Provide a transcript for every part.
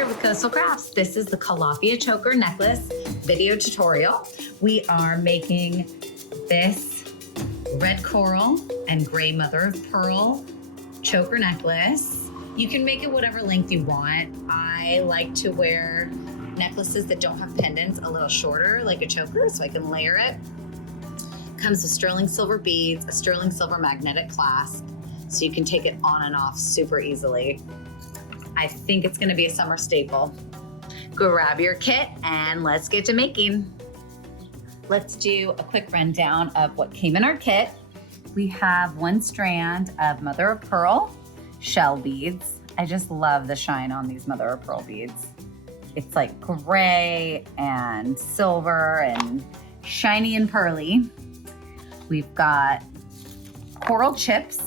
here with Coastal Crafts. This is the Calafia choker necklace video tutorial. We are making this red coral and gray mother of pearl choker necklace. You can make it whatever length you want. I like to wear necklaces that don't have pendants a little shorter, like a choker, so I can layer it. Comes with sterling silver beads, a sterling silver magnetic clasp, so you can take it on and off super easily. I think it's gonna be a summer staple. Grab your kit and let's get to making. Let's do a quick rundown of what came in our kit. We have one strand of mother of pearl shell beads. I just love the shine on these mother of pearl beads. It's like gray and silver and shiny and pearly. We've got coral chips,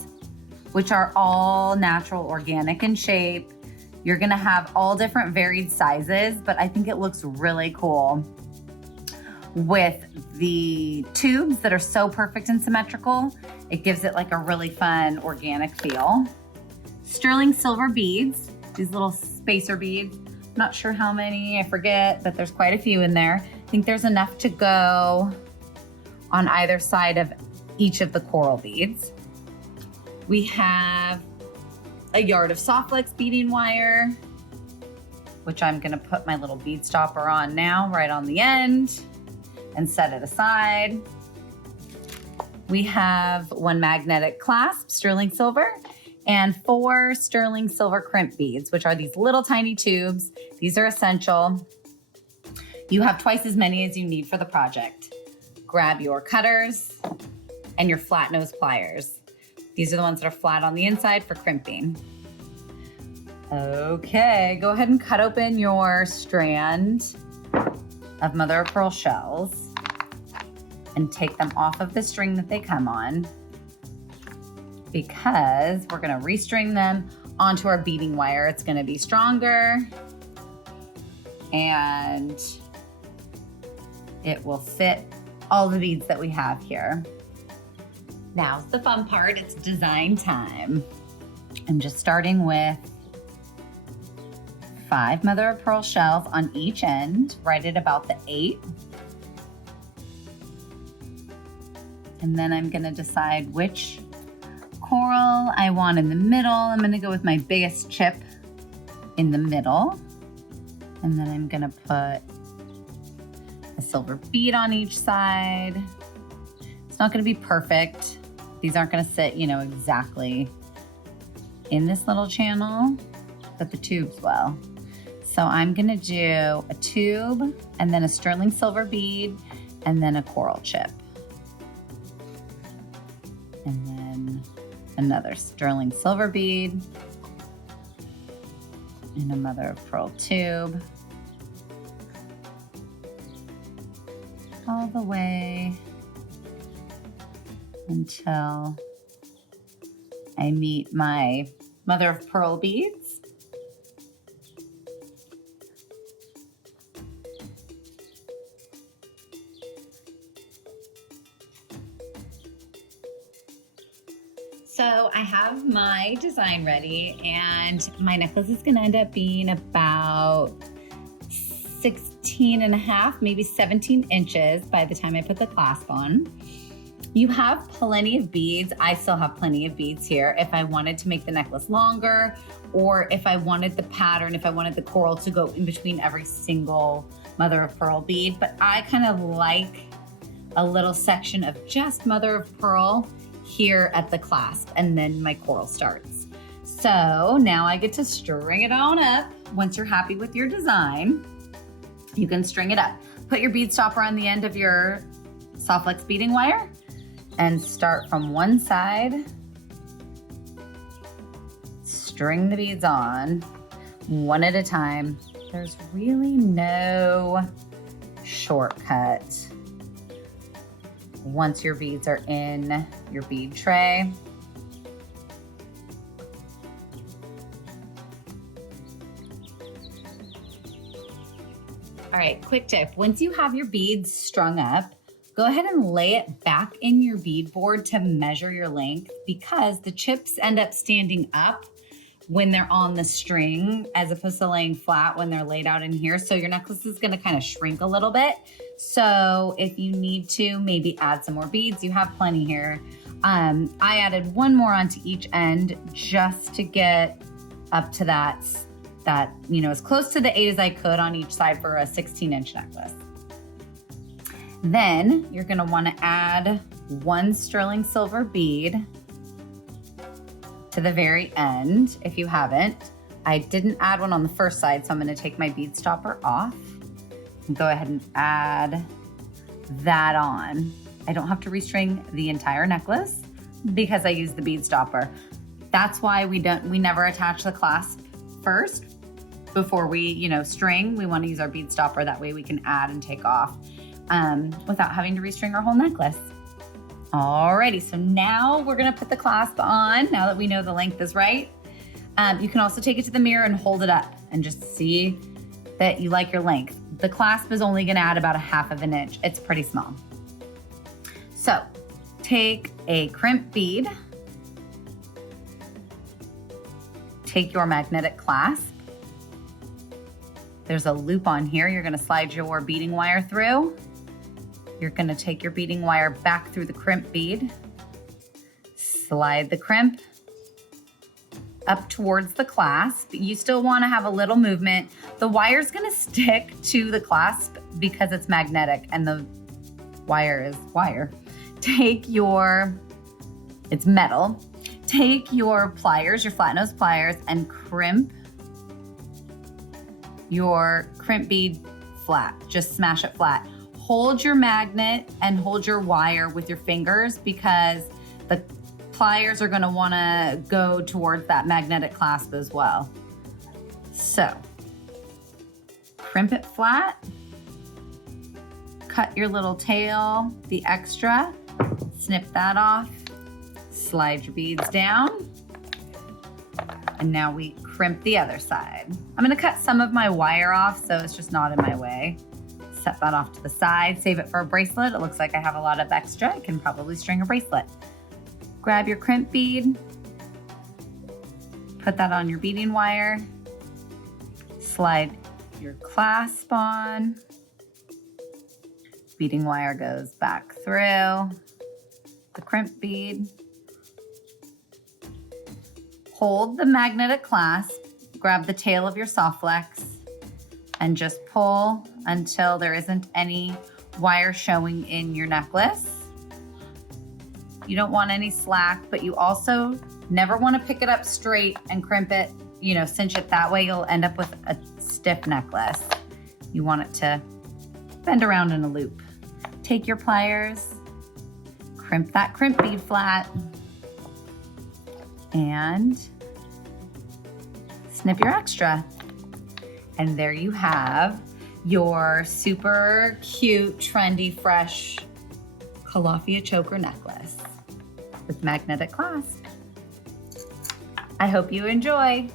which are all natural, organic in shape. You're gonna have all different varied sizes, but I think it looks really cool with the tubes that are so perfect and symmetrical. It gives it like a really fun organic feel. Sterling silver beads, these little spacer beads. Not sure how many, I forget, but there's quite a few in there. I think there's enough to go on either side of each of the coral beads. We have a yard of soft flex beading wire, which I'm gonna put my little bead stopper on now, right on the end, and set it aside. We have one magnetic clasp, sterling silver, and 4 sterling silver crimp beads, which are these little tiny tubes. These are essential. You have twice as many as you need for the project. Grab your cutters and your flat nose pliers. These are the ones that are flat on the inside for crimping. Okay, go ahead and cut open your strand of mother of pearl shells and take them off of the string that they come on, because we're gonna restring them onto our beading wire. It's gonna be stronger and it will fit all the beads that we have here. Now's the fun part, it's design time. I'm just starting with 5 mother of pearl shells on each end, right at about the 8. And then I'm gonna decide which coral I want in the middle. I'm gonna go with my biggest chip in the middle. And then I'm gonna put a silver bead on each side. It's not gonna be perfect. These aren't gonna sit, exactly in this little channel, but the tubes will. So I'm gonna do a tube and then a sterling silver bead and then a coral chip. And then another sterling silver bead and a mother of pearl tube. All the way until I meet my mother of pearl beads. So I have my design ready, and my necklace is gonna end up being about 16.5, maybe 17 inches by the time I put the clasp on. You have plenty of beads. I still have plenty of beads here if I wanted to make the necklace longer, or if I wanted the pattern, if I wanted the coral to go in between every single mother of pearl bead. But I kind of like a little section of just mother of pearl here at the clasp, and then my coral starts. So now I get to string it on up. Once you're happy with your design, you can string it up. Put your bead stopper on the end of your soft flex beading wire and start from one side. String the beads on one at a time. There's really no shortcut once your beads are in your bead tray. All right, quick tip. Once you have your beads strung up, go ahead and lay it back in your bead board to measure your length, because the chips end up standing up when they're on the string as opposed to laying flat when they're laid out in here. So your necklace is gonna kind of shrink a little bit. So if you need to, maybe add some more beads. You have plenty here. I added one more onto each end just to get up to that, as close to the 8 as I could on each side for a 16-inch necklace. Then you're gonna wanna add 1 sterling silver bead to the very end, if you haven't. I didn't add one on the first side, so I'm gonna take my bead stopper off and go ahead and add that on. I don't have to restring the entire necklace because I use the bead stopper. That's why we never attach the clasp first before we, string. We wanna use our bead stopper, that way we can add and take off without having to restring our whole necklace. Alrighty, so now we're gonna put the clasp on, now that we know the length is right. You can also take it to the mirror and hold it up and just see that you like your length. The clasp is only gonna add about 1/2 inch. It's pretty small. So take a crimp bead, take your magnetic clasp. There's a loop on here. You're gonna slide your beading wire through. You're gonna take your beading wire back through the crimp bead, slide the crimp up towards the clasp. You still wanna have a little movement. The wire's gonna stick to the clasp because it's magnetic and the wire is wire. It's metal. Take your pliers, your flat nose pliers, and crimp your crimp bead flat. Just smash it flat. Hold your magnet and hold your wire with your fingers because the pliers are gonna wanna go towards that magnetic clasp as well. So, crimp it flat, cut your little tail, the extra, snip that off, slide your beads down, and now we crimp the other side. I'm gonna cut some of my wire off so it's just not in my way. Set that off to the side, save it for a bracelet. It looks like I have a lot of extra. I can probably string a bracelet. Grab your crimp bead, put that on your beading wire, slide your clasp on, beading wire goes back through the crimp bead. Hold the magnetic clasp, grab the tail of your soft flex, and just pull until there isn't any wire showing in your necklace. You don't want any slack, but you also never want to pick it up straight and crimp it, cinch it that way. You'll end up with a stiff necklace. You want it to bend around in a loop. Take your pliers, crimp that crimp bead flat, and snip your extra. And there you have your super cute, trendy, fresh Calafia choker necklace with magnetic clasp. I hope you enjoy.